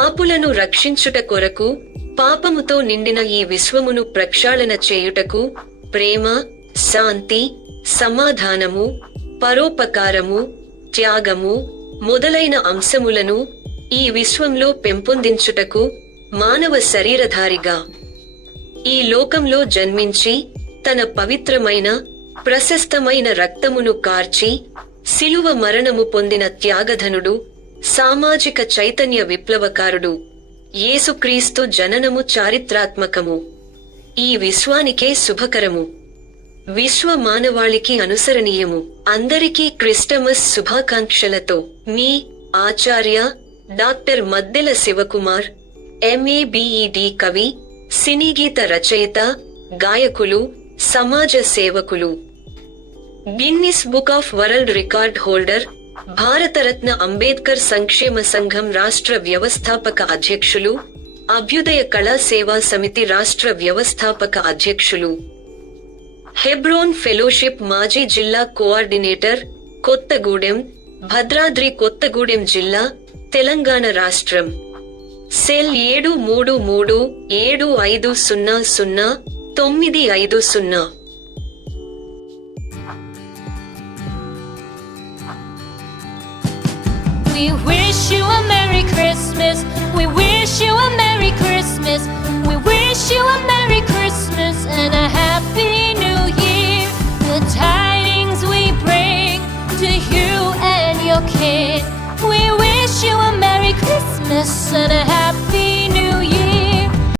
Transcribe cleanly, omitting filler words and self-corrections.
పాపులను రక్షించుట కొరకు పాపముతో నిండిన ఈ విశ్వమును ప్రక్షాళన చేయుటకు ప్రేమ, శాంతి, సమాధానము, పరోపకారము, త్యాగము మొదలైన అంశములను ఈ విశ్వంలో పెంపొందించుటకు మానవ శరీరధారిగా ఈ లోకంలో జన్మించి తన పవిత్రమైన ప్రశస్తమైన రక్తమును కార్చి శిలువ మరణము పొందిన త్యాగధనుడు, సామాజిక చైతన్య విప్లవకారుడు యేసుక్రీస్తు జననము చారిత్రాత్మకము. ఈ విశ్వానికే శుభకరము. విశ్వ మానవాళికి అనుసరణీయము. అందరికీ క్రిస్టమస్ శుభాకాంక్షలతో మీ ఆచార్య డాక్టర్ మద్దెల శివకుమార్, ఎంఏబిఈడి కవి, సినీగీత రచయిత, గాయకులు, సమాజ సేవకులు. Guinness book of world record holder, Bharat Ratna Ambedkar సంక్షేమ సంఘం రాష్ట్ర వ్యవస్థాపక అధ్యక్షులు, అభ్యుదయ కళా సేవా సమితి రాష్ట్ర వ్యవస్థాపక అధ్యక్షులు. హెబ్రోన్ ఫెలోషిప్ మాజీ జిల్లా కోఆర్డినేటర్, కొత్తగూడెం, భద్రాద్రి కొత్తగూడెం జిల్లా, తెలంగాణ రాష్ట్రం. Cell 7337500950. We wish you a Merry Christmas. We wish you a Merry Christmas. We wish you a Merry Christmas and a Happy New Year. The tidings we bring to you and your kin. We wish you a Merry Christmas and a Happy